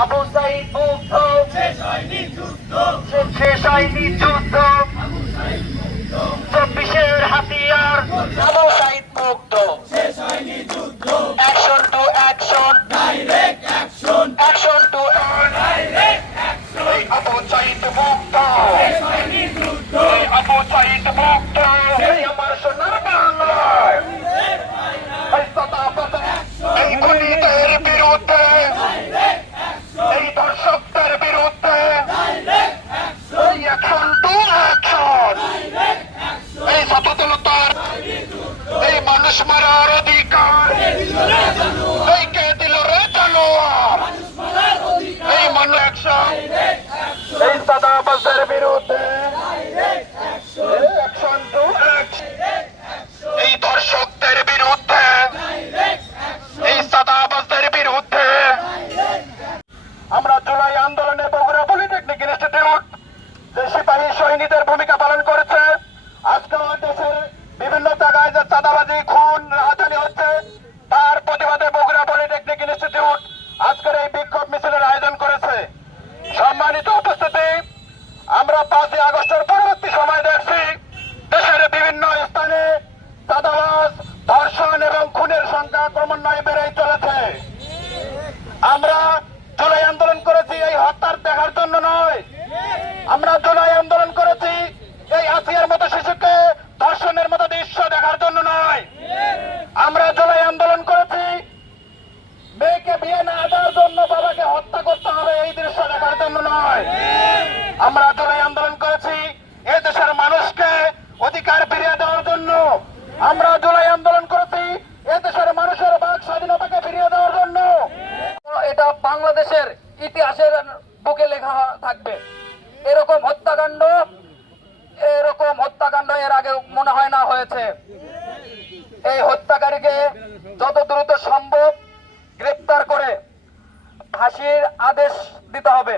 আবু সাইদ মুগ্ধ। শেষ হয়নি যুদ্ধ। শেষ হয়নি যুদ্ধ। চব্বিশের হাতিয়ার। মানুষ মারার অধিকার এই কে দিল রে জানোয়ার। এই মানুষ অ্যাকশন এই সাদাবাসের বিরুদ্ধে। অ্যাকশন টু বিরুদ্ধে। এই সাদাবাসদের বিরুদ্ধে। আমরা জুলাই আন্দোলনে বগুড়া পলিটেকনিক ইনস্টিটিউট যে সিপাহী সৈনিকদের ভূমিকা সম্মানিত উপস্থিতি আমরা পাঁচই আগস্টের পরবর্তী সময় দেখছি। দেশের বিভিন্ন স্থানে চাঁদাবাজ, ধর্ষণ এবং খুনের সংখ্যা ক্রমান্বয়ে বেড়েই চলেছে। আমরা জুলাই আন্দোলন এটা বাংলাদেশের ইতিহাসের বুকে লেখা থাকবে। এরকম হত্যাকাণ্ড এরকম হত্যাকাণ্ড এর আগে মনে হয় না হয়েছে। এই হত্যাকারীকে যত দ্রুত সম্ভব গ্রেপ্তার করে ফাঁসির আদেশ দিতে হবে।